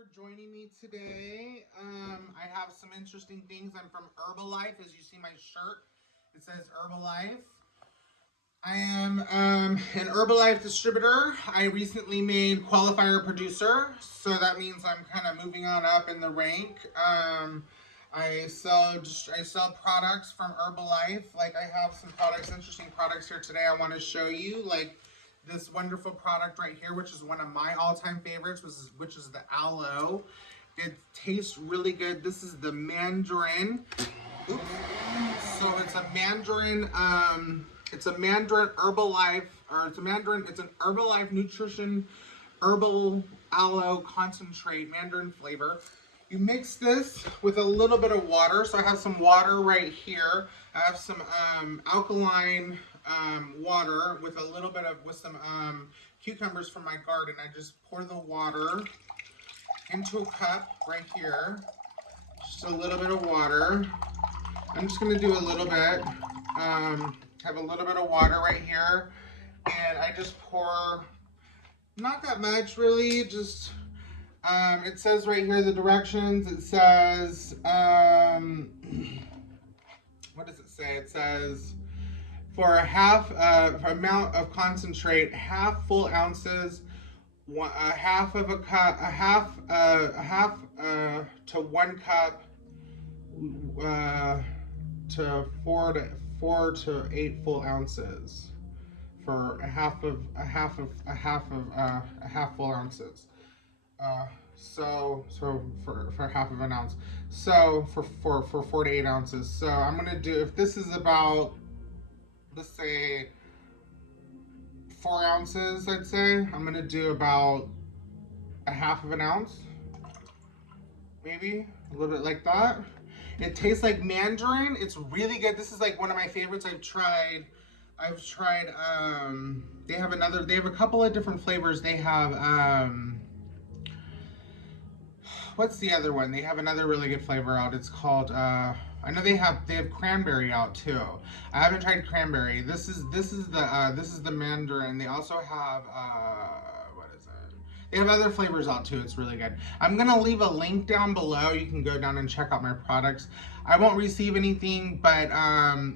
for joining me today. I have some interesting things. I'm from Herbalife. As you see my shirt, it says Herbalife. I am an Herbalife distributor. I recently made qualifier producer, so that means I'm kind of moving on up in the rank. I sell products from Herbalife. Like I have some products, interesting products here today. I want to show you like this wonderful product right here, which is one of my all-time favorites, which is the aloe. It tastes really good. This is the mandarin. Oops. So it's a mandarin. It's a mandarin Herbalife, or it's an Herbalife nutrition herbal aloe concentrate, mandarin flavor. You mix this with a little bit of water. So I have some water right here. I have some alkaline water with some cucumbers from my garden. I just pour the water into a cup right here. Just a little bit of water. I'm just gonna do a little bit. Have a little bit of water right here, and I just pour, not that much really, just it says right here the directions. It says what does it say? It says for a half amount of concentrate, half full ounces, a half of a cup, a half to 1 cup, to 4 to 8 full ounces for a half full ounces. So for half of an ounce. So for 4 to 8 ounces. So I'm gonna do, if this is about, let's say 4 ounces, I'd say I'm gonna do about a half of an ounce, maybe a little bit like that. It tastes like mandarin. It's really good. This is like one of my favorites. I've tried they have a couple of different flavors. They have what's the other one? They have another really good flavor out. It's called I know they have cranberry out too. I haven't tried cranberry. This is the mandarin. They also have what is it? They have other flavors out too. It's really good. I'm gonna leave a link down below. You can go down and check out my products. I won't receive anything, but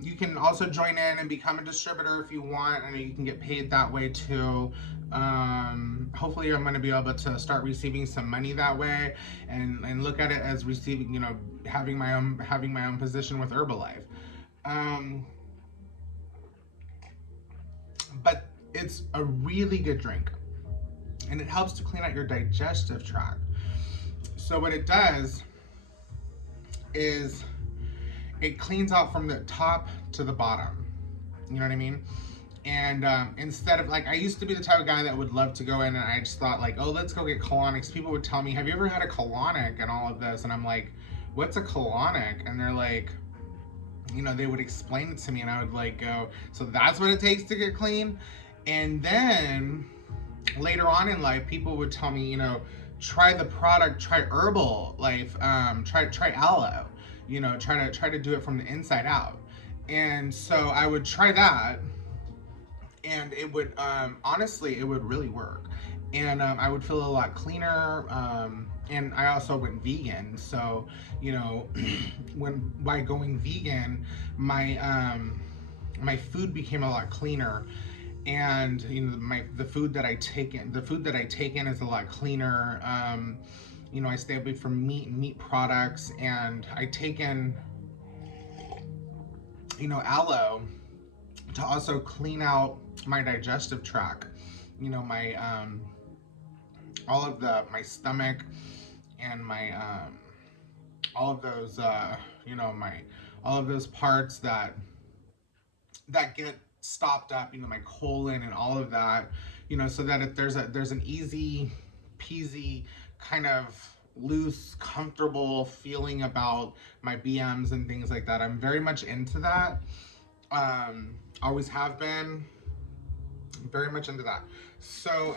you can also join in and become a distributor if you want, and you can get paid that way too. Hopefully I'm going to be able to start receiving some money that way, and look at it as receiving, having my own position with Herbalife. But it's a really good drink, and it helps to clean out your digestive tract. So what it does is it cleans out from the top to the bottom. You know what I mean? And instead of, like, I used to be the type of guy that would love to go in and I just thought like, oh, let's go get colonics. People would tell me, have you ever had a colonic and all of this? And I'm like, what's a colonic? And they're like, they would explain it to me, and I would like go, so that's what it takes to get clean. And then later on in life, people would tell me, try the product, try Herbalife, try aloe, try to do it from the inside out. And so I would try that, and it would honestly, it would really work, and I would feel a lot cleaner. And I also went vegan, so by going vegan, my food became a lot cleaner, and the food that I take in is a lot cleaner. I stay away from meat products, and I take in aloe to also clean out my digestive tract, my all of my stomach, and my all of those my all of those parts that get stopped up, my colon and all of that, so that if there's an easy peasy kind of loose, comfortable feeling about my BMs and things like that. I'm very much into that. Always have been very much into that. So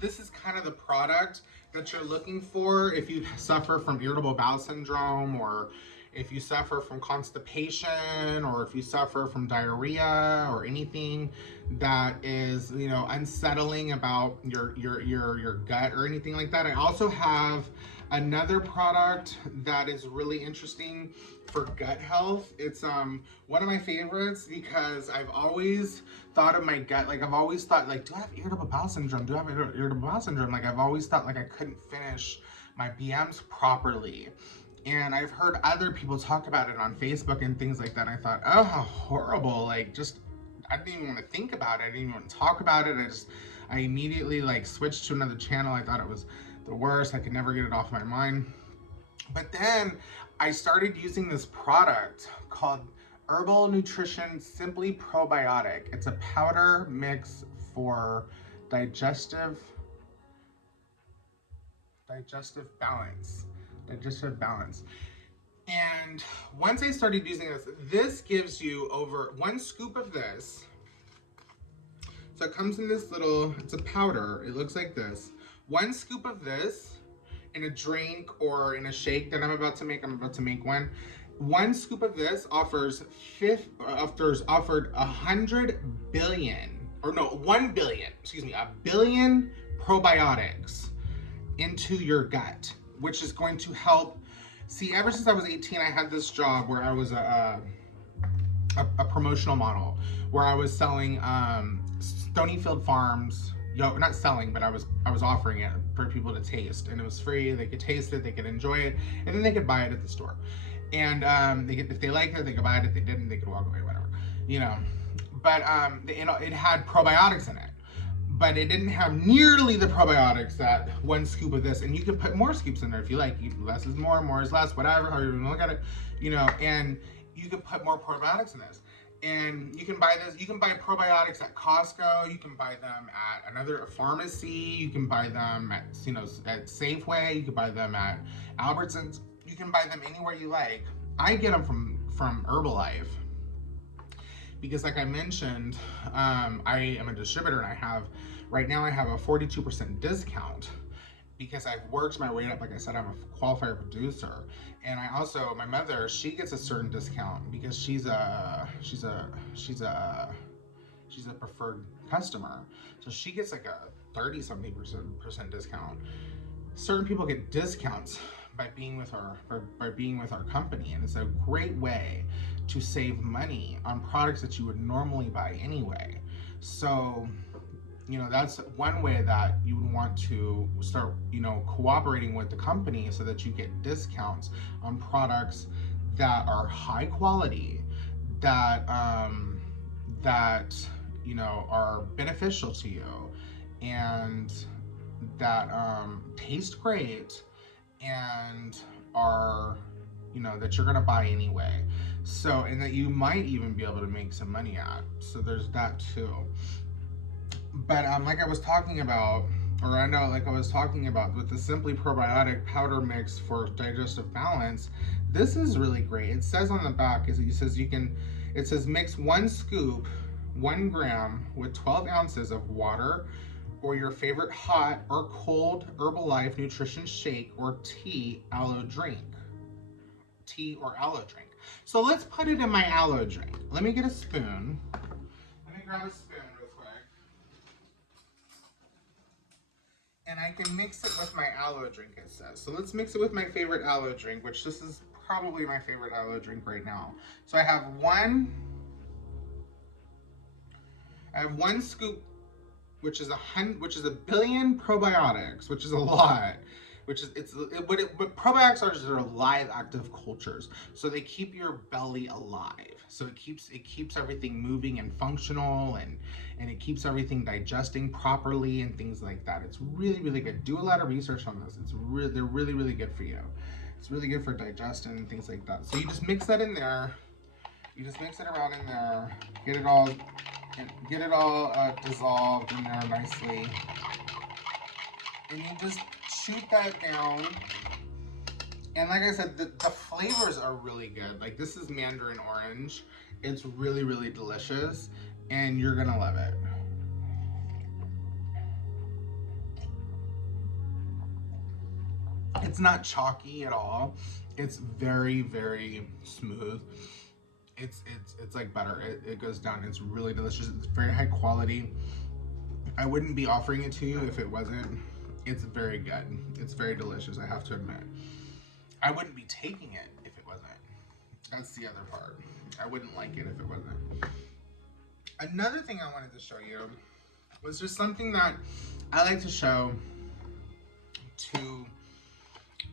this is kind of the product that you're looking for if you suffer from irritable bowel syndrome, or if you suffer from constipation, or if you suffer from diarrhea or anything that is, you know, unsettling about your gut or anything like that. I also have another product that is really interesting for gut health. It's one of my favorites because I've always thought of my gut, like I've always thought, like, do I have irritable bowel syndrome? Do I have irritable bowel syndrome? Like I've always thought like I couldn't finish my BMs properly. And I've heard other people talk about it on Facebook and things like that. And I thought, oh, how horrible. Like, just, I didn't even want to think about it. I didn't even want to talk about it. I immediately like switched to another channel. I thought it was the worst. I could never get it off my mind. But then I started using this product called Herbal Nutrition Simply Probiotic. It's a powder mix for digestive balance. And once I started using this gives you over 1 scoop of this. So it comes in this little, it's a powder. It looks like this. 1 scoop of this in a drink or in a shake that I'm about to make. I'm about to make one. 1 scoop of this offered 100 billion, or no, 1 billion, excuse me, 1 billion probiotics into your gut, which is going to help. See, ever since I was 18, I had this job where I was a promotional model, where I was selling Stonyfield Farms. Not selling, but I was offering it for people to taste, and it was free. They could taste it, they could enjoy it, and then they could buy it at the store. And if they liked it, they could buy it. If they didn't, they could walk away, whatever, you know. But it had probiotics in it. But it didn't have nearly the probiotics that 1 scoop of this, and you can put more scoops in there if you like. Less is more, more is less, whatever, however you look at it, you know, and you can put more probiotics in this. And you can buy this, you can buy probiotics at Costco, you can buy them at another pharmacy, you can buy them at, you know, at Safeway, you can buy them at Albertsons, you can buy them anywhere you like. I get them from Herbalife. Because like I mentioned, I am a distributor, and right now I have a 42% discount because I've worked my way up. Like I said, I'm a qualified producer. And I also, my mother, she gets a certain discount because she's a preferred customer. So she gets like a 30-something percent discount. Certain people get discounts by being with our company, and it's a great way to save money on products that you would normally buy anyway. So, you know, that's one way that you would want to start, you know, cooperating with the company so that you get discounts on products that are high quality, that you know, are beneficial to you, and that taste great, and are, you know, that you're gonna buy anyway. So, and that you might even be able to make some money at. So there's that too. But like I was talking about, with the Simply Probiotic powder mix for digestive balance, this is really great. It says on the back, it says mix 1 scoop, 1 gram with 12 ounces of water, or your favorite hot or cold Herbalife nutrition shake or tea or aloe drink. So let's put it in my aloe drink. Let me get a spoon. Let me grab a spoon real quick. And I can mix it with my aloe drink, it says. So let's mix it with my favorite aloe drink, which this is probably my favorite aloe drink right now. So I have 1 scoop, which is 1 billion probiotics, which is a lot. But probiotics are live active cultures, so they keep your belly alive. So it keeps everything moving and functional, and it keeps everything digesting properly and things like that. It's really, really good. Do a lot of research on this. They're really, really good for you. It's really good for digestion and things like that. So you just mix that in there. You just mix it around in there. Get it all dissolved in there nicely. And you just shoot that down. And like I said, the flavors are really good. Like, this is mandarin orange. It's really, really delicious, and you're gonna love it. It's not chalky at all. It's very, very smooth. It's like butter. It goes down. It's really delicious. It's very high quality. I wouldn't be offering it to you if it wasn't. It's very good. It's very delicious, I have to admit. I wouldn't be taking it if it wasn't. That's the other part. I wouldn't like it if it wasn't. Another thing I wanted to show you was just something that I like to show to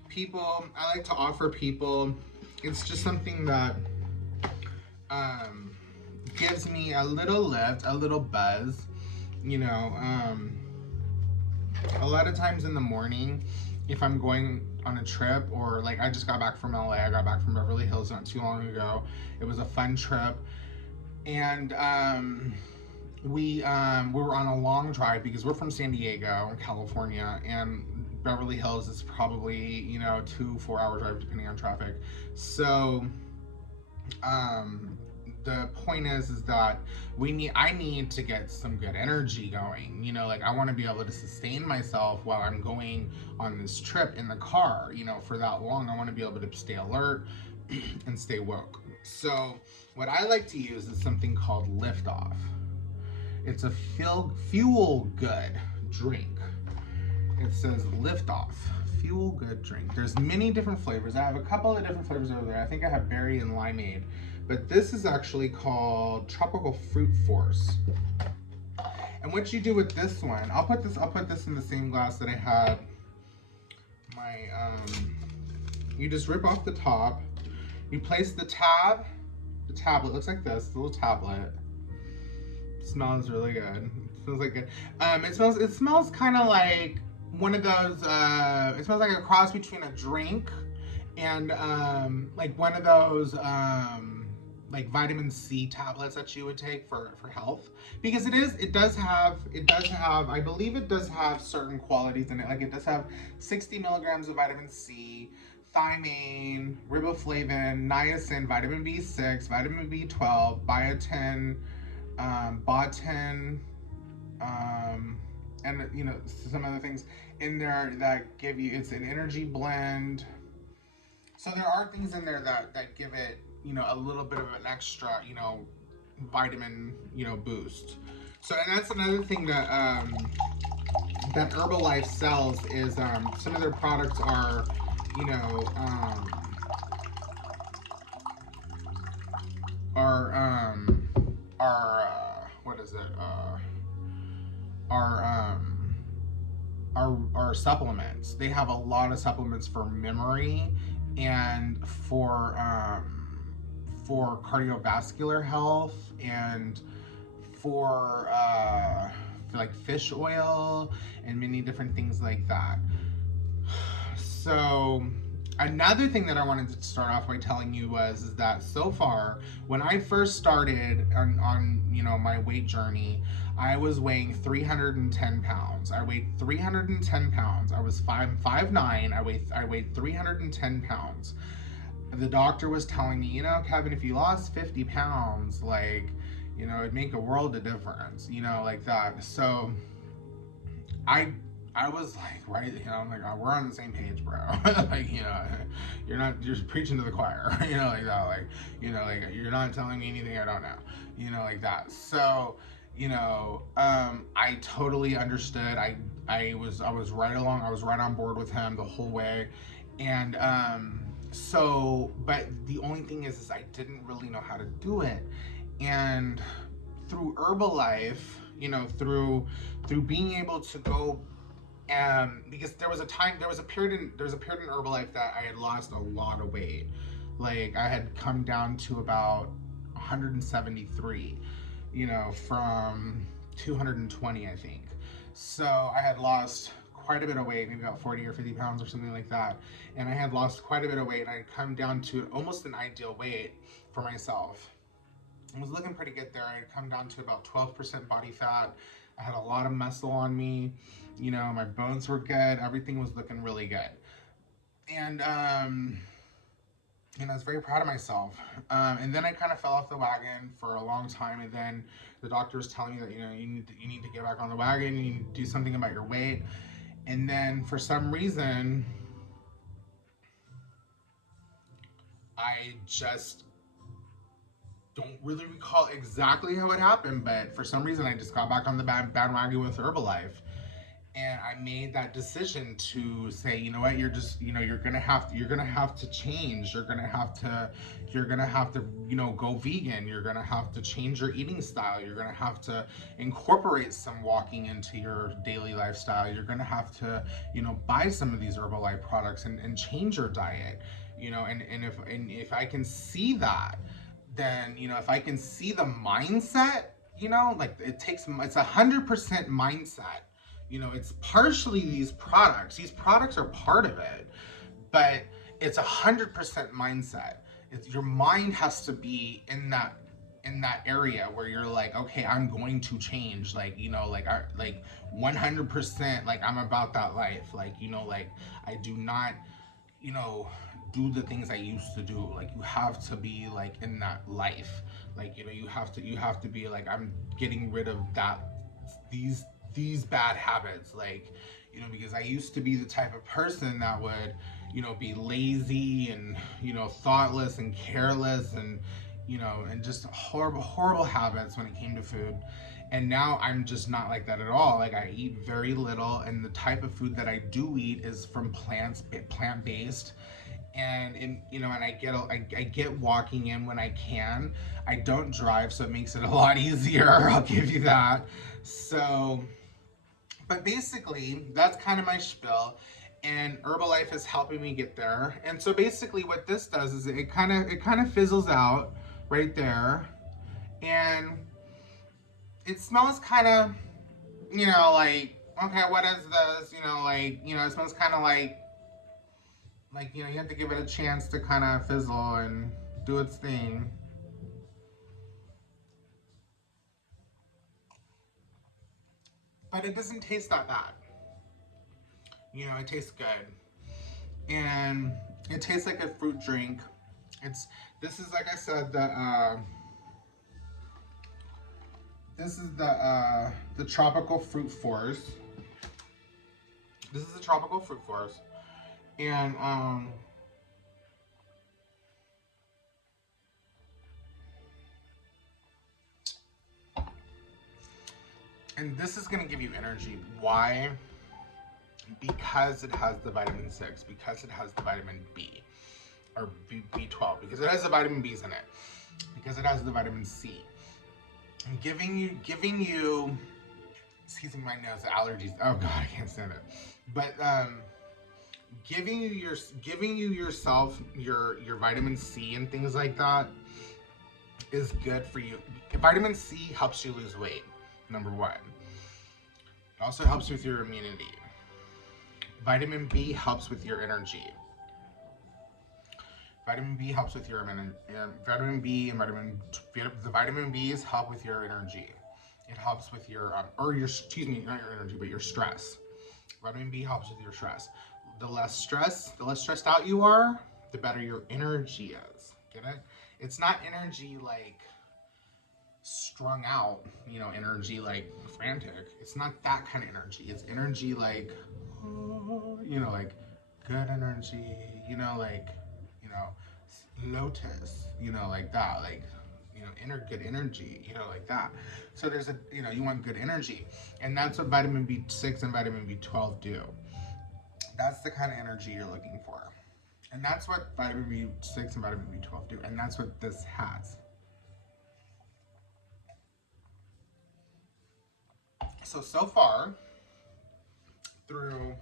people. I like to offer people. It's just something that gives me a little lift, a little buzz. You know, a lot of times in the morning, if I'm going on a trip, or like I just got back from LA, I got back from Beverly Hills not too long ago. It was a fun trip, and we were on a long drive because we're from San Diego, California, and Beverly Hills is probably, you know, 2-4 hour drive depending on traffic. So the point is that I need to get some good energy going. You know, like I want to be able to sustain myself while I'm going on this trip in the car, you know, for that long. I want to be able to stay alert and stay woke. So what I like to use is something called Lift Off. It's a fuel good drink. It says Lift Off, fuel good drink. There's many different flavors. I have a couple of different flavors over there. I think I have berry and limeade, but this is actually called Tropical Fruit Force. And what you do with this one, I'll put this in the same glass that I had my, you just rip off the top, you place the tablet looks like this, the little tablet. It smells really good. It smells like it. It smells kind of like one of those, it smells like a cross between a drink and like one of those like vitamin C tablets that you would take for health, because it does have, I believe it does have certain qualities in it. Like it does have 60 milligrams of vitamin C, thiamine, riboflavin, niacin, vitamin B6, vitamin B12, biotin, biotin, and you know, some other things in there that give you, it's an energy blend. So there are things in there that give it, you know, a little bit of an extra, you know, vitamin, you know, boost. So, and that's another thing that that Herbalife sells is some of their products are, you know, what is it? Are supplements. They have a lot of supplements for memory and for cardiovascular health and for like fish oil and many different things like that. So another thing that I wanted to start off by telling you is that so far, when I first started on you know, my weight journey, I was weighing 310 pounds. I weighed 310 pounds. I was 5'9". I weighed 310 pounds. The doctor was telling me, you know, Kevin, if you lost 50 pounds, like, you know, it'd make a world of difference, you know, like that. So I was like, right, you know, I'm like, oh, we're on the same page, bro. Like, you know, you're just preaching to the choir, you know, like that, like, you know, like, you're not telling me anything I don't know, you know, like that. So, you know, I totally understood. I was right along, I was right on board with him the whole way. And, so, but the only thing is I didn't really know how to do it. And through Herbalife, you know, through being able to go, because there was a period in Herbalife that I had lost a lot of weight. Like I had come down to about 173, you know, from 220, I think. So I had lost quite a bit of weight, maybe about 40 or 50 pounds or something like that. And I had lost quite a bit of weight, and I had come down to almost an ideal weight for myself. I was looking pretty good there. I had come down to about 12% body fat. I had a lot of muscle on me. You know, my bones were good. Everything was looking really good. And, I was very proud of myself. And then I kind of fell off the wagon for a long time. And then the doctor was telling me that, you know, you need to get back on the wagon. You need to do something about your weight. And then for some reason, I just don't really recall exactly how it happened, but for some reason I just got back on the bandwagon with Herbalife. And I made that decision to say, you know what, you're just, you're gonna have to change. You're gonna have to, go vegan. You're gonna have to change your eating style. You're gonna have to incorporate some walking into your daily lifestyle. You're gonna have to, buy some of these Herbalife products and change your diet. And if I can see that, then if I can see the mindset, like it's 100% mindset. It's partially these products. These products are part of it, but it's 100% mindset. Your mind has to be in that area where you're like, okay, I'm going to change. Like, like 100%. Like, I'm about that life. Like, like I do not, you know, do the things I used to do. Like, you have to be like in that life. Like, you have to be like, I'm getting rid of these bad habits. Like, because I used to be the type of person that would, be lazy and, thoughtless and careless and, and just horrible habits when it came to food. And now I'm just not like that at all. Like, I eat very little, and the type of food that I do eat is from plant based. And I get walking in when I can. I don't drive, so it makes it a lot easier. I'll give you that. So, but basically, that's kind of my spiel. And Herbalife is helping me get there. And so basically, what this does is it kind of fizzles out right there, and it smells kind of, like, okay, what is this? It smells kind of like, you have to give it a chance to kind of fizzle and do its thing. But it doesn't taste that bad. It tastes good. And it tastes like a fruit drink. This is, like I said, the tropical fruit force. This is the tropical fruit force. And this is going to give you energy. Why? Because it has the vitamin 6, because it has the vitamin B, or B12, because it has the vitamin B's in it, because it has the vitamin C. And giving you, excuse me, my nose, allergies. Oh God, I can't stand it. But giving you yourself your vitamin C and things like that is good for you. Vitamin C helps you lose weight, number one. It also helps with your immunity. Vitamin B helps with your energy. Vitamin B helps with your vitamin B and the vitamin B's help with your energy. It helps with your excuse me, not your energy, but your stress. Vitamin B helps with your stress. The less stressed out you are, the better your energy is. Get it? It's not energy like strung out, energy like frantic. It's not that kind of energy. It's energy like, like good energy, like, lotus, like that, like, good energy, like that. So there's you want good energy, and that's what vitamin B6 and vitamin B12 do. That's the kind of energy you're looking for, and that's what vitamin B6 and vitamin B12 do, and that's what this has. So far, through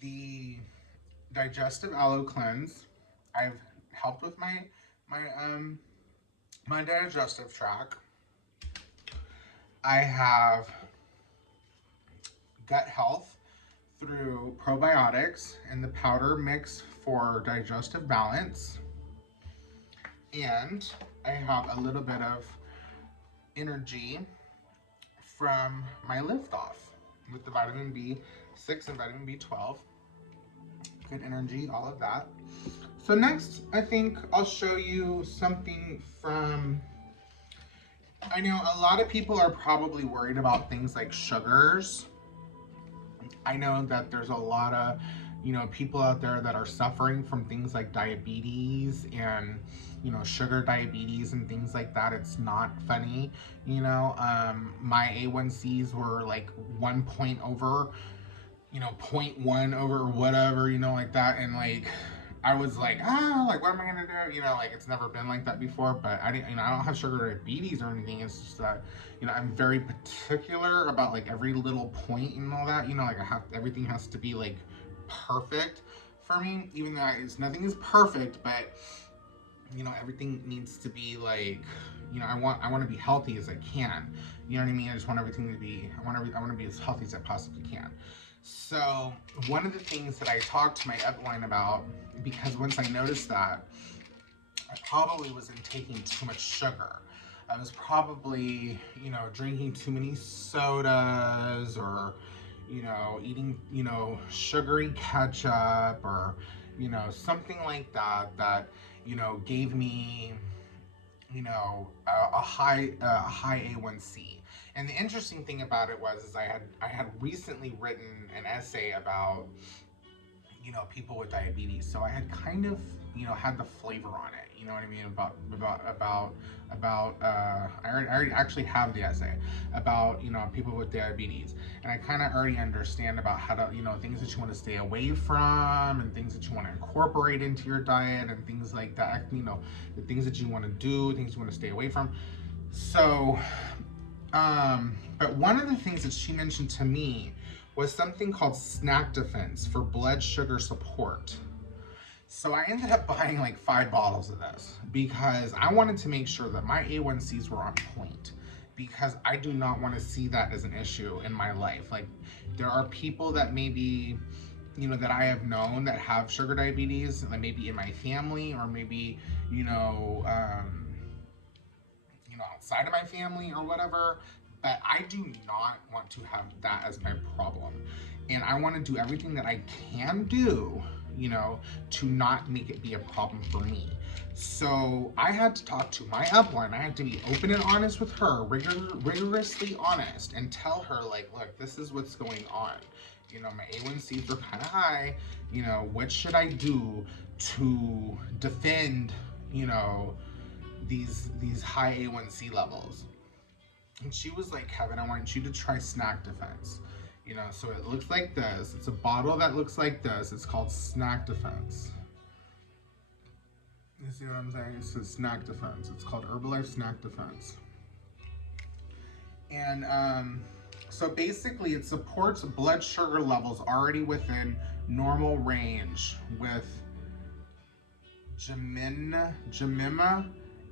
the digestive aloe cleanse, I've helped with my digestive tract. I have gut health through probiotics and the powder mix for digestive balance. And I have a little bit of energy from my liftoff with the vitamin B6 and vitamin B12. Good energy, all of that. So next, I think I'll show you something from, I know a lot of people are probably worried about things like sugars. I know that there's a lot of, you know, people out there that are suffering from things like diabetes and, you know, sugar diabetes and things like that. It's not funny, you know. My A1Cs were like 1 point over, you know, 0.1 over whatever, you know, like that. And like, I was like, like, what am I gonna do? You know, like, it's never been like that before. But I didn't, you know, I don't have sugar diabetes or anything. It's just that, you know, I'm very particular about like every little point and all that. You know, like, everything has to be like perfect for me. Even though nothing is perfect, but you know, everything needs to be like, you know, I want to be healthy as I can. You know what I mean? I just want everything to be, I want to be as healthy as I possibly can. So one of the things that I talked to my upline about, because once I noticed that I probably wasn't taking too much sugar, I was probably, you know, drinking too many sodas, or, you know, eating, you know, sugary ketchup, or, you know, something like that, that, you know, gave me, you know, a high A1C. And the interesting thing about it was, is I had recently written an essay about, you know, people with diabetes. So I had kind of, you know, had the flavor on it. You know what I mean? I already actually have the essay about, you know, people with diabetes. And I kind of already understand about how to, you know, things that you want to stay away from, and things that you want to incorporate into your diet, and things like that, you know, the things that you want to do, things you want to stay away from. So, but one of the things that she mentioned to me was something called snack defense for blood sugar support. So I ended up buying like 5 bottles of this because I wanted to make sure that my A1Cs were on point, because I do not want to see that as an issue in my life. Like, there are people that maybe, you know, that I have known that have sugar diabetes, like maybe in my family, or maybe, you know, outside of my family or whatever, but I do not want to have that as my problem. And I want to do everything that I can do, you know, to not make it be a problem for me. So I had to talk to my upline. I had to be open and honest with her, rigorously honest, and tell her, like, look, this is what's going on. You know, my A1Cs were kind of high. You know, what should I do to defend, you know, these high A1C levels? And she was like, Kevin, I want you to try snack defense. You know, so it looks like this. It's a bottle that looks like this. It's called snack defense. You see what I'm saying? It says snack defense. It's called Herbalife snack defense. And so basically it supports blood sugar levels already within normal range with Jemima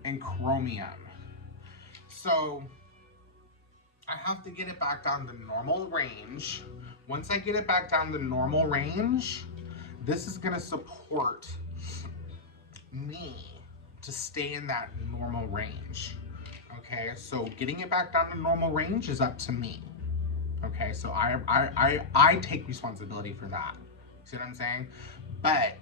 and chromium. So I have to get it back down to normal range. Once I get it back down to normal range, this is gonna support me to stay in that normal range. Okay, so getting it back down to normal range is up to me. Okay, so I take responsibility for that. See what I'm saying? But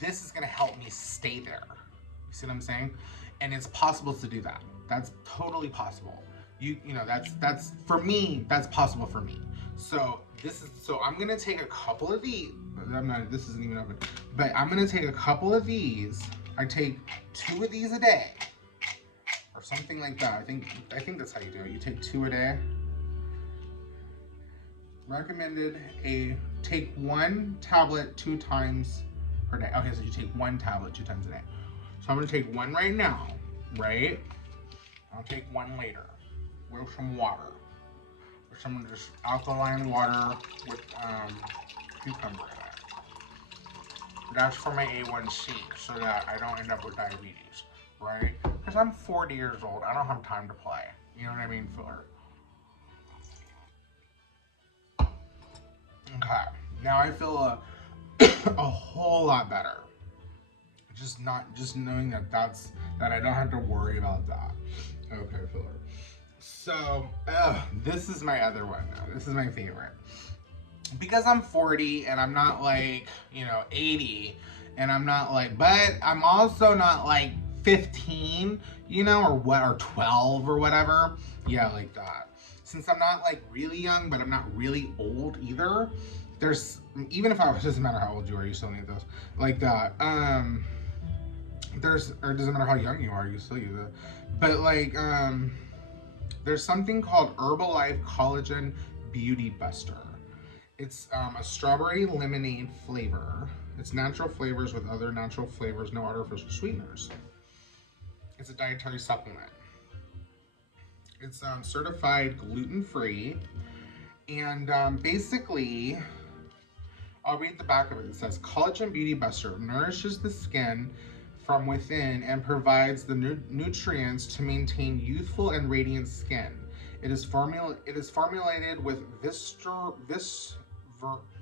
this is gonna help me stay there. You see what I'm saying? And it's possible to do that. That's totally possible. You know, that's for me, that's possible for me. So I'm gonna take a couple of these. This isn't even open, but I'm gonna take a couple of these. I take 2 of these a day, or something like that. I think that's how you do it. You take 2 a day. Recommended take 1 tablet 2 times per day. Okay, so you take 1 tablet 2 times a day. So I'm gonna take 1 right now, right? I'll take 1 later with some water, or some just alkaline water with cucumber in it. That's for my A1C, so that I don't end up with diabetes, right? Because I'm 40 years old. I don't have time to play. You know what I mean, filler? Okay, now I feel a whole lot better. Just knowing that I don't have to worry about that. Okay, filler. So, this is my other one now. This is my favorite. Because I'm 40 and I'm not like, you know, 80, and I'm not like, but I'm also not like 15, you know, or 12 or whatever. Yeah, like that. Since I'm not like really young, but I'm not really old either, there's, even if it doesn't matter how old you are, you still need those. Like that. Or it doesn't matter how young you are, you still use it. But like, there's something called Herbalife Collagen Beauty Buster. It's a strawberry lemonade flavor. It's natural flavors with other natural flavors, no artificial sweeteners. It's a dietary supplement. It's certified gluten-free. And basically, I'll read the back of it. It says, Collagen Beauty Buster nourishes the skin from within and provides the nutrients to maintain youthful and radiant skin. It is formulated with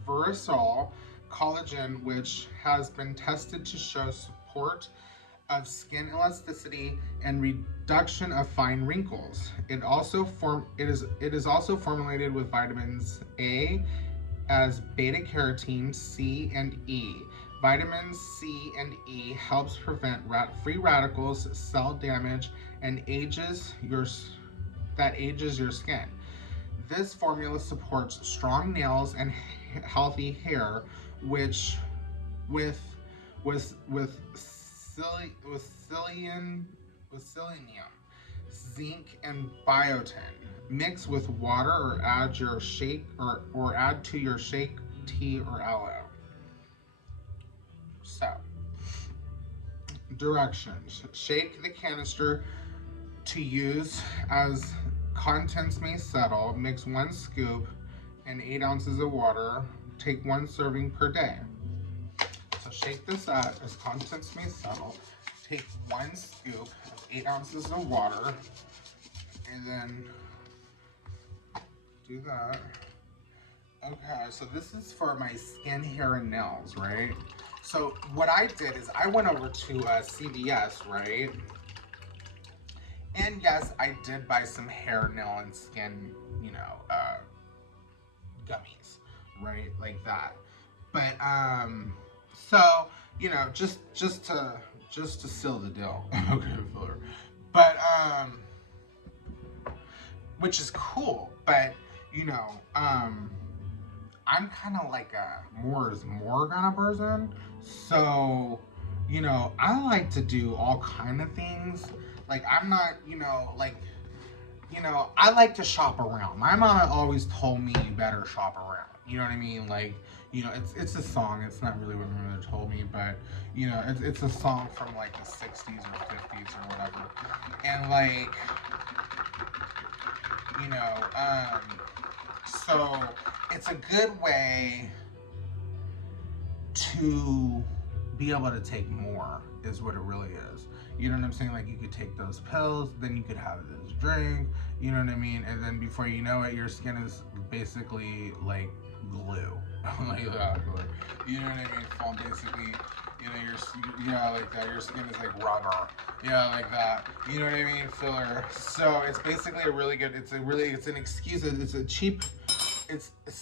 versatile collagen, which has been tested to show support of skin elasticity and reduction of fine wrinkles. It is also formulated with vitamins A as beta carotene, C, and E. Vitamins C and E helps prevent free radicals, cell damage, and ages your skin. This formula supports strong nails and healthy hair, which with selenium, zinc, and biotin. Mix with water or add to your shake tea or aloe. So, directions. Shake the canister to use as contents may settle. Mix 1 scoop and 8 ounces of water. Take 1 serving per day. So shake this up as contents may settle. Take 1 scoop of 8 ounces of water and then do that. Okay, so this is for my skin, hair, and nails, right? So what I did is I went over to CVS, right? And yes, I did buy some hair, nail, and skin, gummies, right? Like that. But so just to seal the deal, okay, filler. But which is cool. But I'm kind of like a more is more kind of person. So, I like to do all kind of things. Like, I'm not, I like to shop around. My mama always told me you better shop around. You know what I mean? Like, it's a song. It's not really what my mother told me, but, it's a song from like the 60s or 50s or whatever. And like, so it's a good way to be able to take more is what it really is. You know what I'm saying? Like, you could take those pills, then you could have this drink, you know what I mean? And then before you know it, your skin is basically like glue. Like that. You know what I mean? Fall basically, like that. Your skin is like rubber. Yeah, like that. You know what I mean? Filler. So it's basically it's an excuse. It's a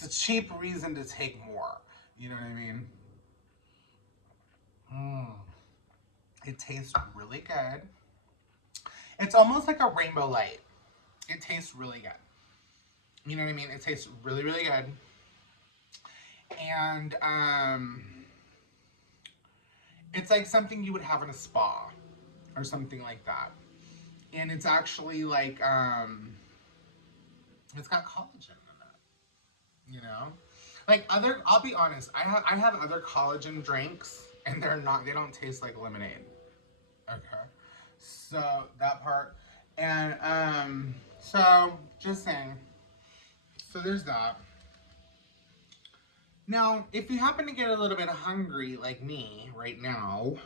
cheap reason to take more. You know what I mean? It tastes really good. It's almost like a rainbow light. It tastes really good. You know what I mean? It tastes really, really good. And it's like something you would have in a spa or something like that. And it's actually like it's got collagen in it. Like I'll be honest, I have other collagen drinks and they don't taste like lemonade. Okay. So that part. And so just saying. So there's that. Now, if you happen to get a little bit hungry like me right now,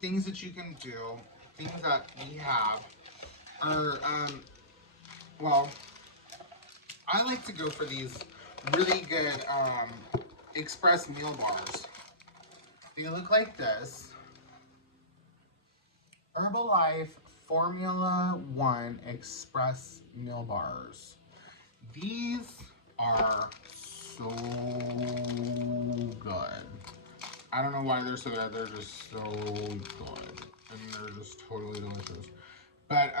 things that you can do, things that we have are, well, I like to go for these really good express meal bars. They look like this. Herbalife Formula 1 Express Meal Bars. These are so good. I don't know why they're so good. They're just so good. And they're just totally delicious. But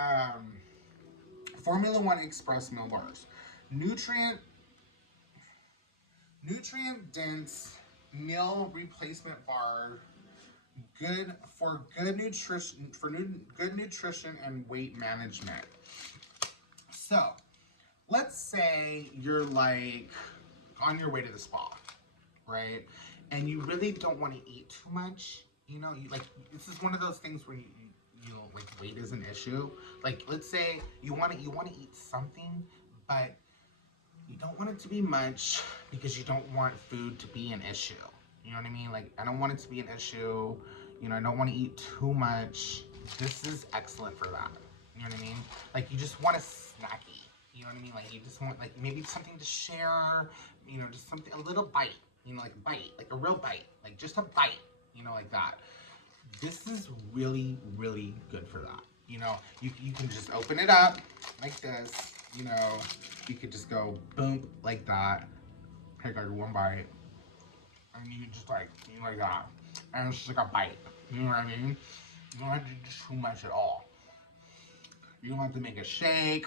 Formula 1 Express Meal Bars. Nutrient nutrient-dense meal replacement bar, good for good nutrition, good nutrition and weight management. So, let's say you're like on your way to the spa, right? And you really don't want to eat too much. You know, you like this is one of those things where you know, like weight is an issue. Like, let's say you want to eat something, but you don't want it to be much because you don't want food to be an issue. You know what I mean? Like, I don't want it to be an issue. You know, I don't want to eat too much. This is excellent for that. You know what I mean? Like, you just want a snacky. You know what I mean? Like, you just want, like, maybe something to share. You know, just something, a little bite. You know, like a bite. Like a real bite. Like, just a bite. You know, like that. This is really, really good for that. You know, you can just open it up like this. You know, you could just go boom like that. Take like one bite, and you just like that, and it's just like a bite. You know what I mean? You don't have to do too much at all. You don't have to make a shake.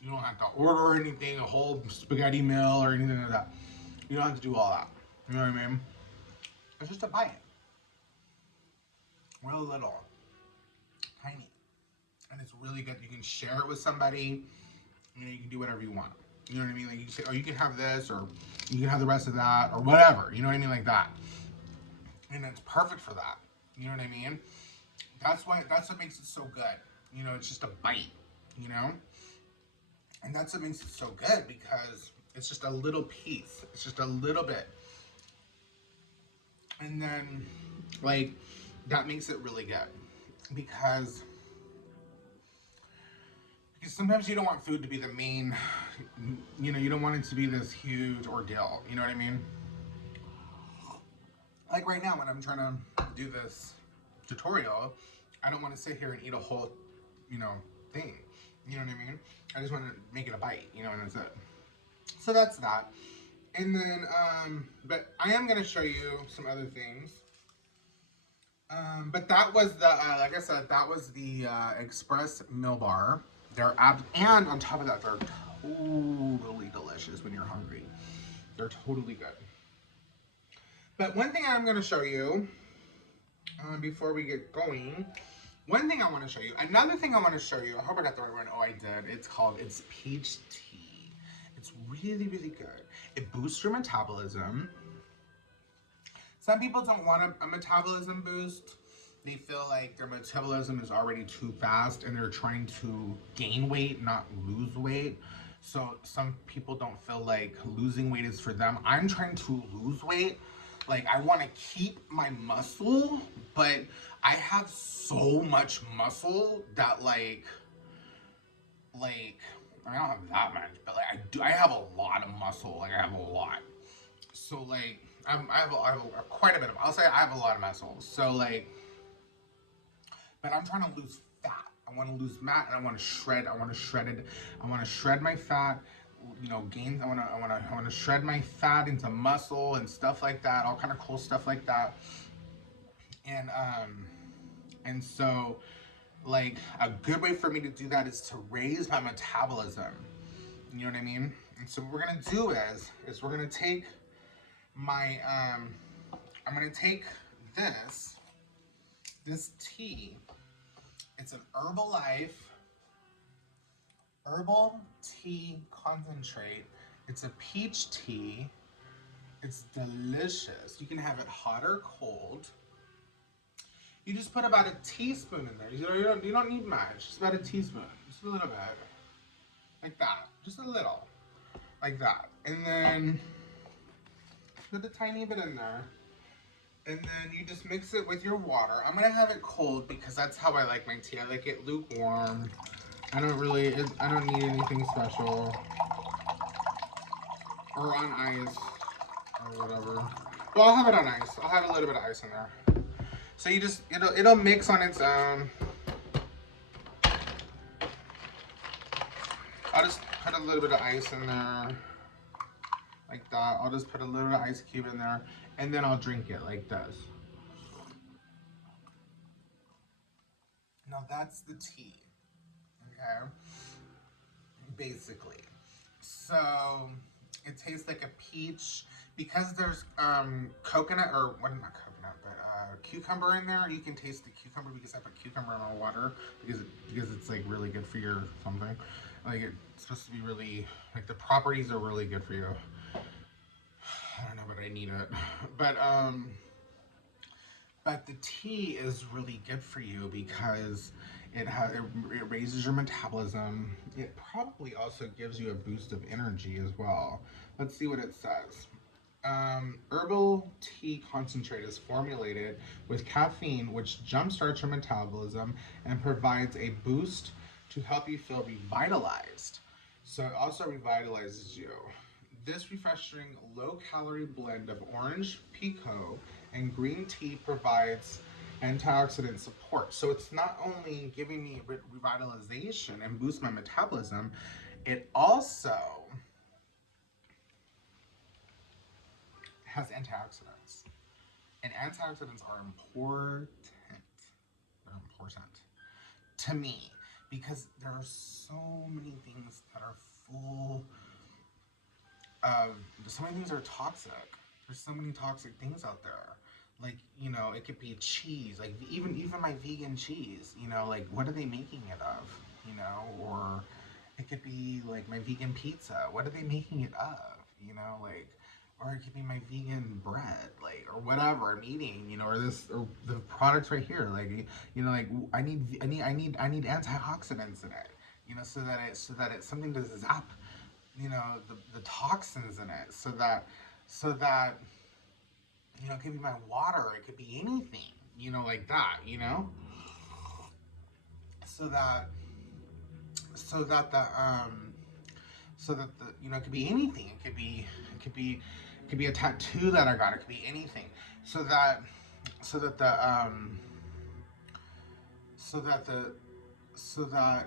You don't have to order anything, a whole spaghetti meal or anything like that. You don't have to do all that. You know what I mean? It's just a bite. Real little, tiny, and it's really good. You can share it with somebody. You know, you can do whatever you want. You know what I mean? Like, you can say, oh, you can have this, or you can have the rest of that, or whatever. You know what I mean? Like that. And it's perfect for that. You know what I mean? That's what makes it so good. You know, it's just a bite, you know? And that's what makes it so good, because it's just a little piece. It's just a little bit. And then, like, that makes it really good. Because sometimes you don't want food to be the main, you know, you don't want it to be this huge ordeal. You know what I mean? Like right now when I'm trying to do this tutorial, I don't want to sit here and eat a whole, you know, thing. You know what I mean? I just want to make it a bite, you know, and that's it. So that's that. And then, but I am going to show you some other things. But that was the, like I said, that was the Express Meal Bar. They're and on top of that, they're totally delicious when you're hungry. They're totally good. But one thing I'm going to show you before we get going, one thing I want to show you, another thing I want to show you, I hope I got the right one. Oh, I did. It's peach tea. It's really, really good. It boosts your metabolism. Some people don't want a metabolism boost. They feel like their metabolism is already too fast and they're trying to gain weight, not lose weight. So some people don't feel like losing weight is for them. I'm trying to lose weight. Like, I want to keep my muscle, but I have so much muscle that like I don't have that much, but like I have a lot of muscle. Like, I have a lot. So like I have quite a bit of, I'll say I have a lot of muscle. So like, but I'm trying to lose fat. I want to lose fat, and I want to shred. I want to shred my fat. You know, gain. I want to shred my fat into muscle and stuff like that. All kind of cool stuff like that. And so, like, a good way for me to do that is to raise my metabolism. You know what I mean? And so what we're gonna do is we're gonna take my I'm gonna take this tea. It's an Herbalife herbal tea concentrate. It's a peach tea. It's delicious. You can have it hot or cold. You just put about a teaspoon in there. You don't need much. Just about a teaspoon. Just a little bit. Like that. Just a little. Like that. And then put a tiny bit in there. And then you just mix it with your water. I'm gonna have it cold because that's how I like my tea. I like it lukewarm. I don't need anything special. Or on ice. Or whatever. Well, I'll have it on ice. I'll have a little bit of ice in there. So you just, it'll mix on its own. I'll just put a little bit of ice in there. Like that. I'll just put a little ice cube in there. And then I'll drink it like this. Now that's the tea. Okay? Basically. So it tastes like a peach. because there's coconut, or what, not coconut, but cucumber in there. You can taste the cucumber because I put cucumber in my water because it's like really good for your something. Like it's supposed to be really, like the properties are really good for you. I don't know, but I need it. But the tea is really good for you because it raises your metabolism. It probably also gives you a boost of energy as well. Let's see what it says. Herbal tea concentrate is formulated with caffeine, which jumpstarts your metabolism and provides a boost to help you feel revitalized. So it also revitalizes you. This refreshing low-calorie blend of orange, pekoe, and green tea provides antioxidant support. So it's not only giving me revitalization and boost my metabolism, it also has antioxidants. And antioxidants are important. They're important to me because there are so many things that are full of, so many things are toxic. There's so many toxic things out there. Like, you know, it could be cheese, like even my vegan cheese, you know, like what are they making it of? You know, or it could be like my vegan pizza. What are they making it of? You know, like, or it could be my vegan bread, like, or whatever I'm eating, you know, or the products right here, like, you know, like I need antioxidants in it, you know, so that it's something to zap, you know, the toxins in it, so that you know, it could be my water, it could be anything, you know, like that, you know, so that so that the you know, it could be anything. It could be a tattoo that I got. It could be anything. So that so that the so that the so that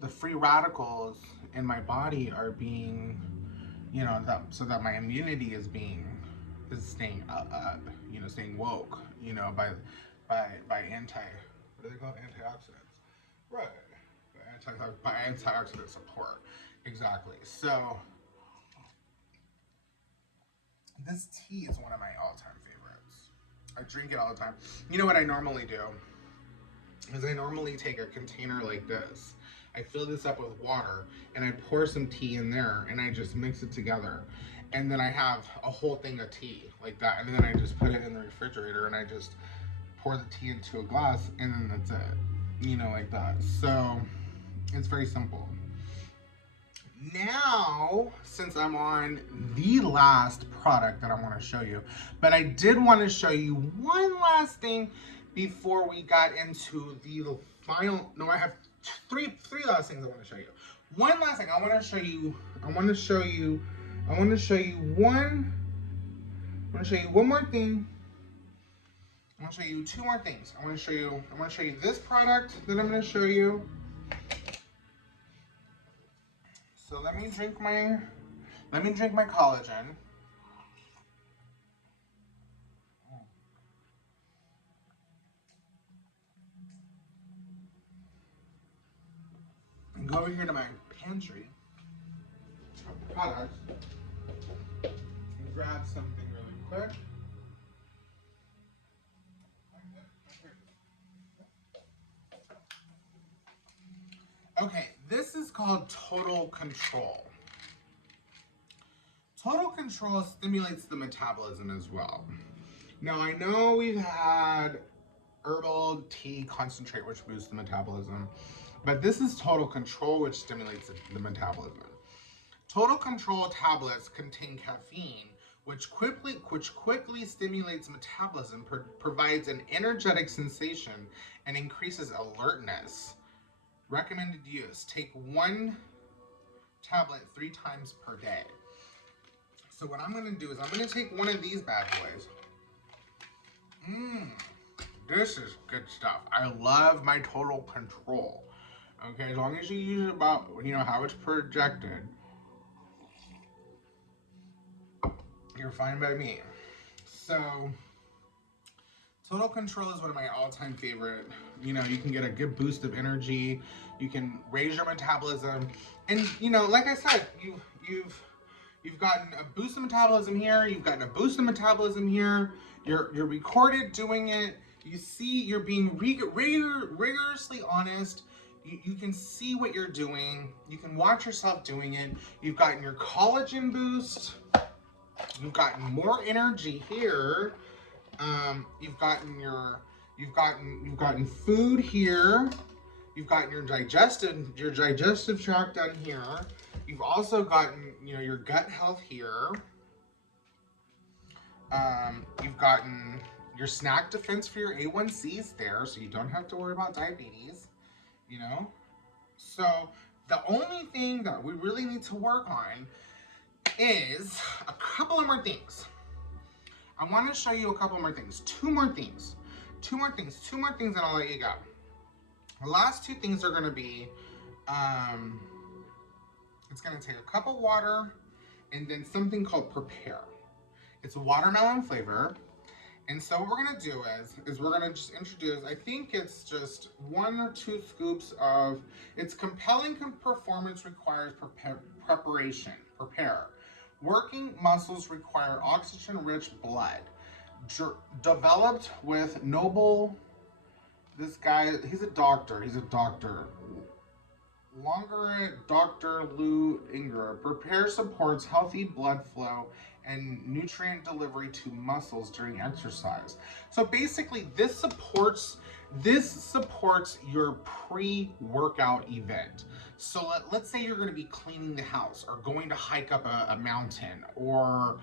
the free radicals in my body are being, you know, that so that my immunity is staying you know, staying woke, you know, by anti, what do they call it? Antioxidants, right? By antioxidant support, exactly. So this tea is one of my all-time favorites. I drink it all the time. You know what I normally do is I normally take a container like this. I fill this up with water and I pour some tea in there and I just mix it together. And then I have a whole thing of tea like that. And then I just put it in the refrigerator and I just pour the tea into a glass and then that's it. You know, like that. So it's very simple. Now, since I'm on the last product that I want to show you, but I did want to show you one last thing before we got into the final. No, I have three last things I want to show you. One last thing I want to show you. I want to show you one. I want to show you one more thing. I want to show you two more things. I want to show you this product that I'm going to show you. So let me drink my collagen. And go over here to my pantry of products and grab something really quick. Okay, this is called Total Control. Total Control stimulates the metabolism as well. Now, I know we've had herbal tea concentrate, which boosts the metabolism, but this is Total Control, which stimulates the metabolism. Total Control tablets contain caffeine, which quickly stimulates metabolism, provides an energetic sensation, and increases alertness. Recommended use: take one tablet 3 times per day. So what I'm gonna do is I'm gonna take one of these bad boys. This is good stuff. I love my Total Control. Okay, as long as you use it about, you know, how it's projected, you're fine by me. So Total Control is one of my all-time favorite. You know, you can get a good boost of energy. You can raise your metabolism, and you know, like I said, You've gotten a boost of metabolism here. You've gotten a boost of metabolism here. You're recorded doing it. You see you're being rigorously honest. You can see what you're doing. You can watch yourself doing it. You've gotten your collagen boost. You've gotten more energy here. You've gotten food here. You've gotten your digestive tract done here. You've also gotten, your gut health here. You've gotten your snack defense for your A1Cs there, so you don't have to worry about diabetes, So the only thing that we really need to work on is a couple of more things. I want to show you a couple more things. Two more things, and I'll let you go. The last two things are going to be, it's going to take a cup of water and then something called Prepare. It's a watermelon flavor. And so what we're going to do is we're going to just introduce, I think it's just 1 or 2 scoops of, it's compelling performance requires preparation. Prepare. Working muscles require oxygen-rich blood. Developed with noble, this guy, he's a doctor. Longer Dr. Lou Inger. Prepare supports healthy blood flow and nutrient delivery to muscles during exercise. So basically this supports your pre-workout event. So let's say you're going to be cleaning the house or going to hike up a mountain, or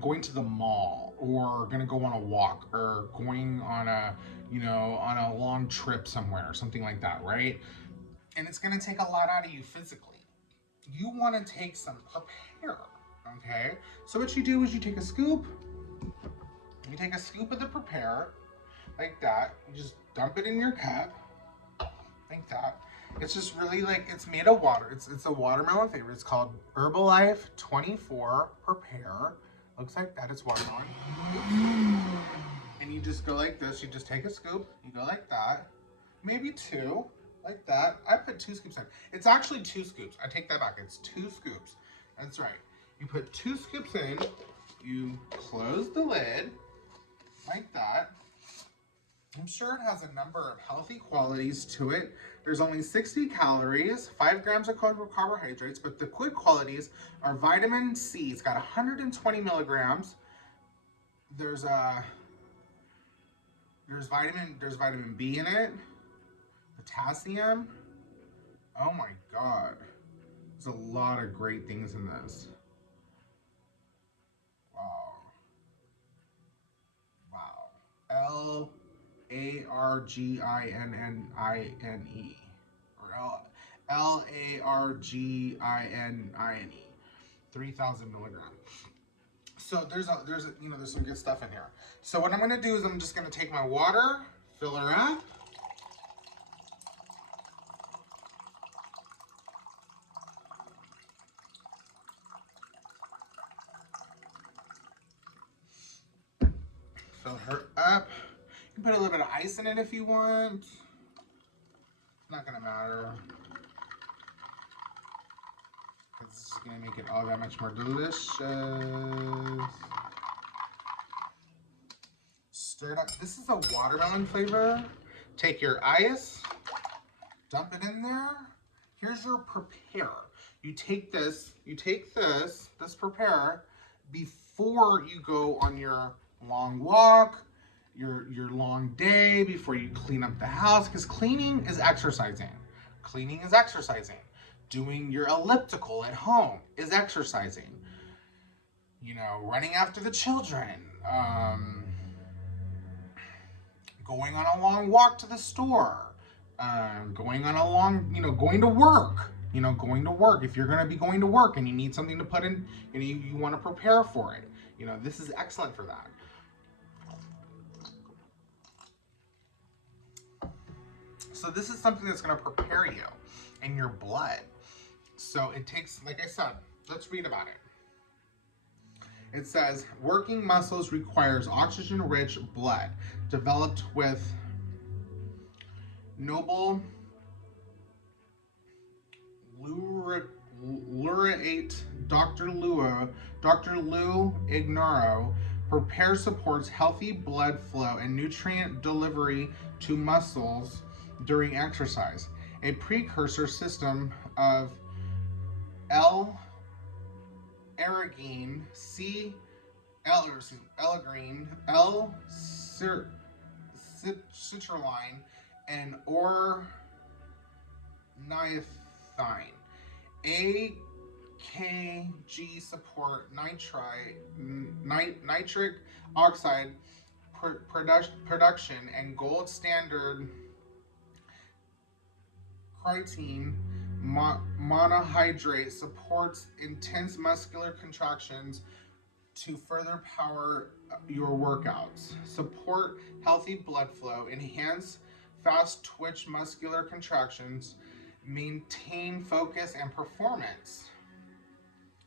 going to the mall, or going to go on a walk, or going on a long trip somewhere or something like that, right? And it's going to take a lot out of you physically. You want to take some Prepare, okay? So what you do is you take a scoop. You take a scoop of the Prepare, like that. You just dump it in your cup, like that. It's just really it's made of water. It's a watermelon flavor. It's called Herbalife 24 Prepare. Looks like that. It's watermelon. And you just go like this. You just take a scoop. You go like that. Maybe 2. Like that. I put 2 scoops in. It's actually 2 scoops. I take that back. It's 2 scoops. That's right. You put 2 scoops in. You close the lid. Like that. I'm sure it has a number of healthy qualities to it. There's only 60 calories, 5 grams of carbohydrates, but the good qualities are vitamin C. It's got 120 milligrams. There's vitamin B in it. Potassium. Oh my God. There's a lot of great things in this. Wow. L-A-R-G-I-N-N-I-N-E. Or L-A-R-G-I-N-I-N-E. 3,000 milligrams. So there's some good stuff in here. So what I'm going to do is I'm just going to take my water, fill her up. Fill her up. You can put a little bit of ice in it if you want. It's not gonna matter. It's just gonna make it all that much more delicious. Stir it up. This is a watermelon flavor. Take your ice, dump it in there. Here's your Prepare. You take this Prepare before you go on your long walk, your long day, before you clean up the house, because cleaning is exercising. Doing your elliptical at home is exercising. Running after the children, going on a long walk to the store, going on a long, going to work. If you're going to be going to work and you need something to put in, you want to prepare for it. This is excellent for that. So this is something that's going to prepare you and your blood. So it takes, like I said, let's read about it. It says, working muscles requires oxygen-rich blood, developed with noble laureate Dr. Lou Ignoro prepares supports healthy blood flow and nutrient delivery to muscles during exercise. A precursor system of L-arginine, L-arginine, L-citrulline, and ornithine. AKG support nitric oxide production, and gold standard creatine monohydrate supports intense muscular contractions to further power your workouts, support healthy blood flow, enhance fast twitch muscular contractions, maintain focus and performance.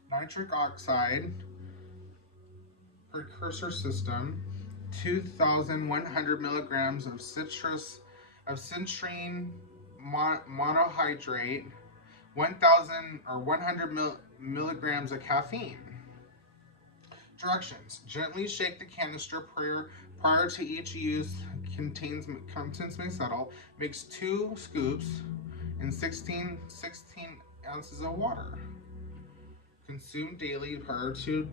Nitric oxide precursor system, 2,100 milligrams of citrine monohydrate, 1,000 or 100 milligrams of caffeine. Directions: gently shake the canister prior to each use. Contents may settle. Mix 2 scoops in 16 ounces of water. Consume daily prior to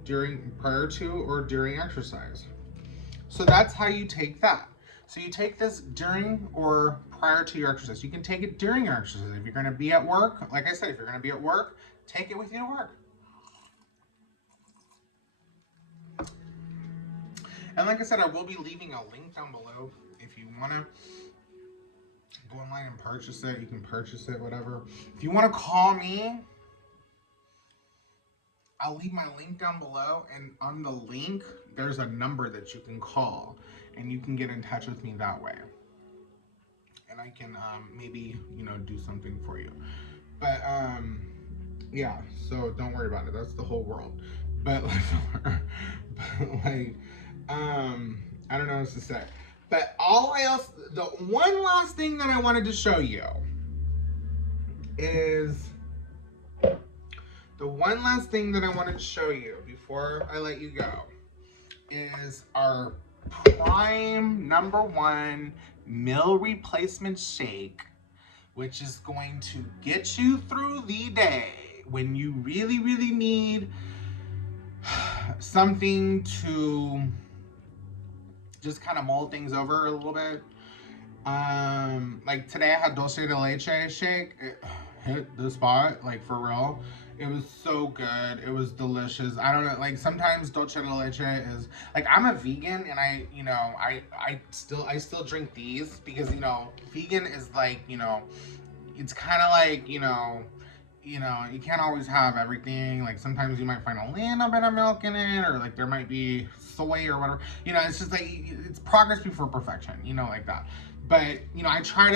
or during exercise. So that's how you take that. So you take this during or prior to your exercise. You can take it during your exercise. If you're going to be at work, like I said, if you're going to be at work, take it with you to work. And like I said, I will be leaving a link down below. If you want to go online and purchase it, you can purchase it, whatever. If you want to call me, I'll leave my link down below. And on the link, there's a number that you can call. And you can get in touch with me that way. And I can maybe, do something for you. But, yeah, so don't worry about it. That's the whole world. But like, I don't know what to say. But the one last thing that I wanted to show you is, before I let you go, is our prime #1 meal replacement shake, which is going to get you through the day when you really, really need something to just kind of mull things over a little bit. Like today I had dulce de leche shake. It hit the spot, like for real. It was so good. It was delicious. I don't know, like sometimes dulce de leche is like, I'm a vegan and I still drink these because vegan is like, it's kind of like, you can't always have everything. Like sometimes you might find a little bit of milk in it, or like there might be soy or whatever. It's just like, it's progress before perfection, like that. But I try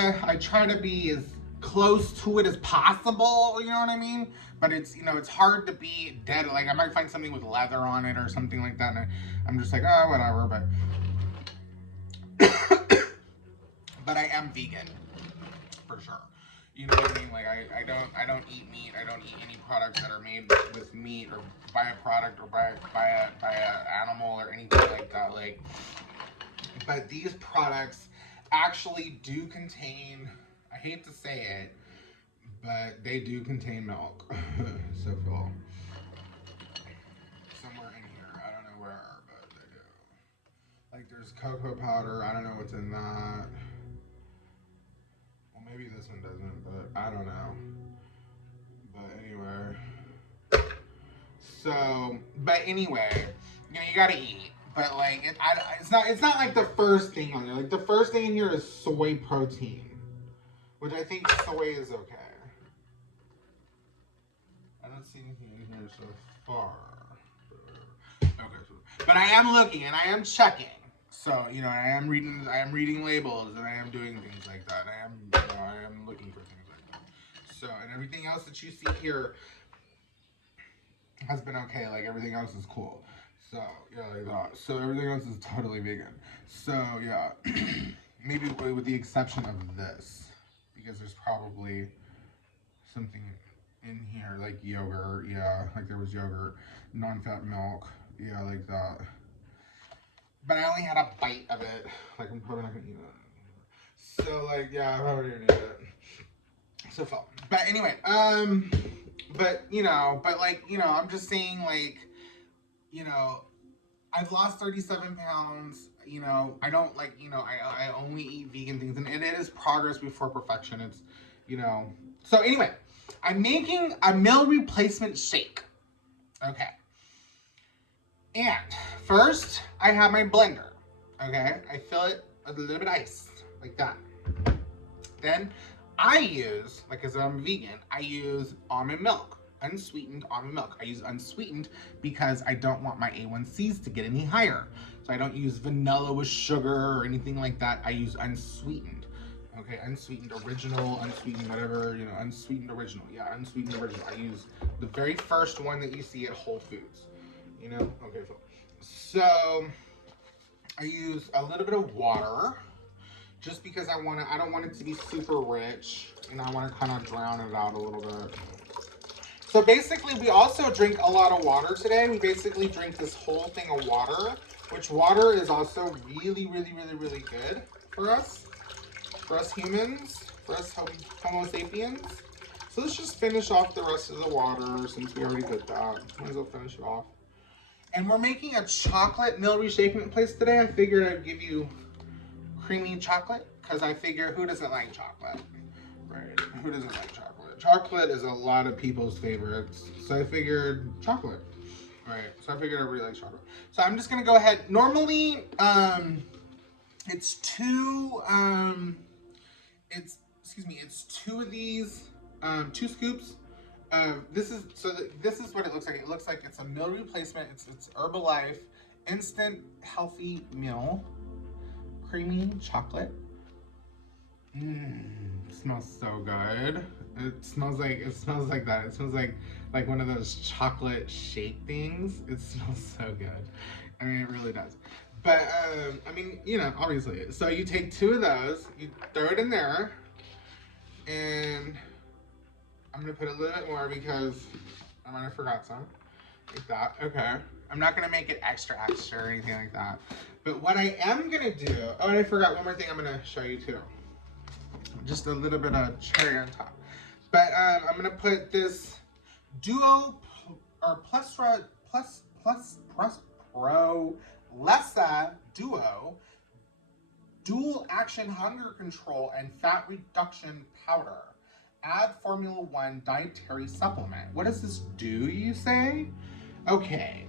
to be as close to it as possible, you know what I mean? But it's it's hard to be dead. Like I might find something with leather on it or something like that, and I'm just like, oh, whatever. But but I am vegan for sure. You know what I mean? Like I don't eat meat. I don't eat any products that are made with meat, or by a product, or by a animal or anything like that. Like, but these products actually do contain, I hate to say it, but they do contain milk. So cool. Somewhere in here, I don't know where, but they do. Like there's cocoa powder. I don't know what's in that. Maybe this one doesn't, but I don't know. But anyway, you gotta eat. But like, it's not like the first thing on there. Like the first thing in here is soy protein, which I think soy is okay. I don't see anything in here so far. Okay, but I am looking and I am checking. So, I am reading labels, and I am doing things like that. I am looking for things like that. So, and everything else that you see here has been okay. Like, everything else is cool. So, yeah, like that. So, everything else is totally vegan. So, yeah. Maybe with the exception of this, because there's probably something in here, like yogurt, yeah, like there was yogurt, non-fat milk, yeah, like that. But I only had a bite of it. Like, I'm probably not gonna eat it. So, like, yeah, I probably didn't eat it. So, but anyway, but, you know, but, like, you know, I'm just saying, like, you know, I've lost 37 pounds. You know, I don't, like, you know, I only eat vegan things. And it is progress before perfection. It's, you know. So, anyway, I'm making a meal replacement shake. Okay. And first, I have my blender. Okay. I fill it with a little bit of ice. Like that. Then I use, like, because I'm vegan, I use almond milk. Unsweetened almond milk. I use unsweetened because I don't want my A1Cs to get any higher. So I don't use vanilla with sugar or anything like that. I use unsweetened. Okay, unsweetened original, unsweetened whatever, you know, unsweetened original. Yeah, unsweetened original. I use the very first one that you see at Whole Foods. You know? Okay, so I use a little bit of water just because I don't want it to be super rich, and I want to kind of drown it out a little bit. So basically, we also drink a lot of water today. We basically drink this whole thing of water, which water is also really, really, really, really good for us humans, for us Homo sapiens. So let's just finish off the rest of the water since we already did that. Might as well finish it off. And we're making a chocolate meal reshaping place today. I figured I'd give you creamy chocolate because I figure who doesn't like chocolate, right? Who doesn't like chocolate? Chocolate is a lot of people's favorites, so I figured chocolate, right? So I figured everybody likes chocolate. So I'm just gonna go ahead. Normally, it's two of these, 2 scoops. This is what it looks like. It looks like it's a meal replacement. It's Herbalife instant healthy meal, creamy chocolate. Smells so good. It smells like that. It smells like one of those chocolate shake things. It smells so good. I mean, it really does. But I mean, you know, obviously. So you take 2 of those, you throw it in there, and I'm gonna put a little bit more because I might have forgot some. Like that. Okay. I'm not gonna make it extra or anything like that. But what I am gonna do. Oh, and I forgot one more thing. I'm gonna show you too. Just a little bit of cherry on top. But I'm gonna put this Duo or Plus Pro Lessa Duo Dual Action Hunger Control and Fat Reduction Powder. Add Formula 1 dietary supplement. What does this do, you say? Okay.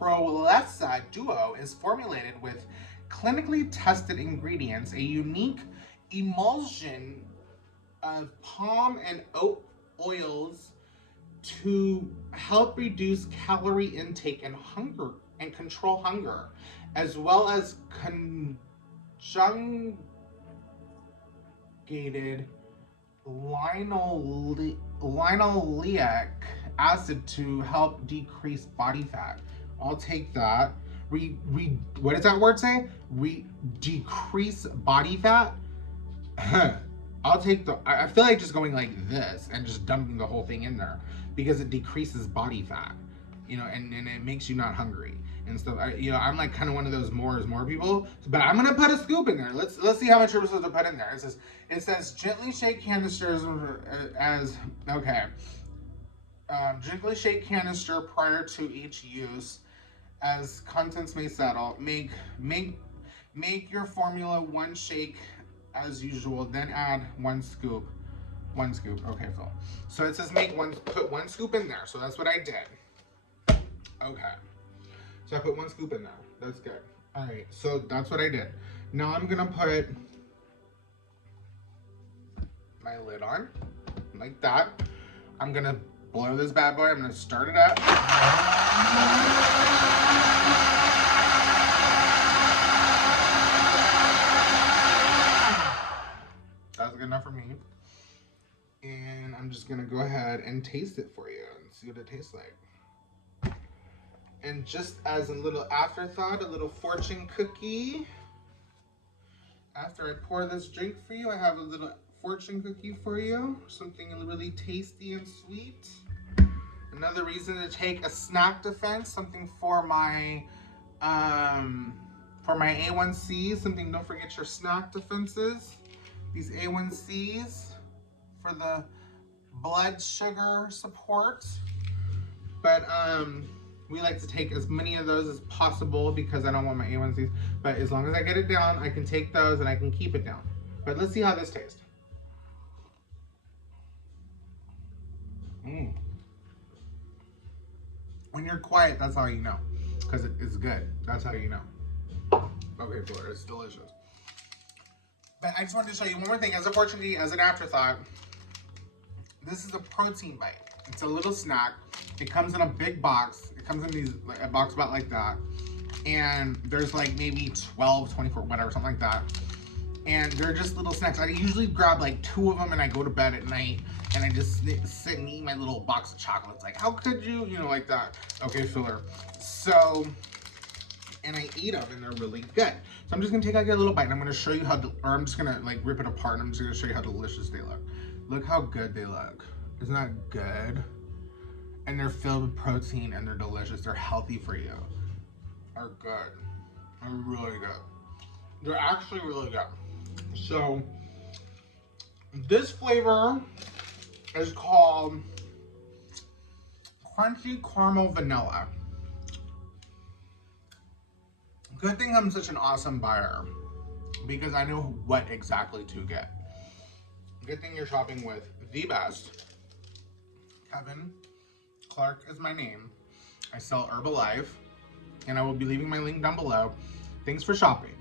Prolessa Duo is formulated with clinically tested ingredients, a unique emulsion of palm and oat oils to help reduce calorie intake and hunger and control hunger, as well as conjugated linoleic acid to help decrease body fat. I'll take that. What does that word say? Decrease body fat? I'll take I feel like just going like this and just dumping the whole thing in there because it decreases body fat, you know, and it makes you not hungry and stuff. I'm like kind of one of those more is more people, but I'm gonna put a scoop in there. Let's see how much we're supposed to put in there. It says gently shake canisters as okay. Gently shake canister prior to each use, as contents may settle. Make your Formula 1 shake as usual, then add 1 scoop. 1 scoop. Okay, Phil. So it says put 1 scoop in there. So that's what I did. Okay. So I put 1 scoop in there. That's good. All right. So that's what I did. Now I'm gonna put my lid on like that. I'm gonna blow this bad boy. I'm gonna start it up. That's good enough for me. And I'm just gonna go ahead and taste it for you and see what it tastes like. And just as a little afterthought, a little fortune cookie. After I pour this drink for you, I have a little fortune cookie for you. Something really tasty and sweet. Another reason to take a snack defense, something for my A1Cs. Something, don't forget your snack defenses. These A1Cs for the blood sugar support. But we like to take as many of those as possible because I don't want my A1Cs. But as long as I get it down, I can take those and I can keep it down. But let's see how this tastes. When you're quiet, that's how you know. Because it's good. That's how you know. Okay, Flora, it's delicious. But I just wanted to show you one more thing. As a fortune cookie, as an afterthought, this is a protein bite. It's a little snack. It comes in a big box. It comes in a box about like that. And there's like maybe 12, 24, whatever, something like that. And they're just little snacks. I usually grab like 2 of them and I go to bed at night and I just sit and eat my little box of chocolates. Like, how could you, like that? Okay, filler. So, and I eat them and they're really good. So I'm just gonna take like a little bite and I'm gonna show you how, or I'm just gonna like rip it apart and I'm just gonna show you how delicious they look. Look how good they look. Isn't that good? And they're filled with protein and they're delicious. They're healthy for you. They're good. They're really good. They're actually really good. So this flavor is called Crunchy Caramel Vanilla. Good thing I'm such an awesome buyer because I know what exactly to get. Good thing you're shopping with the best. Kevin Clark is my name. I sell Herbalife and I will be leaving my link down below. Thanks for shopping.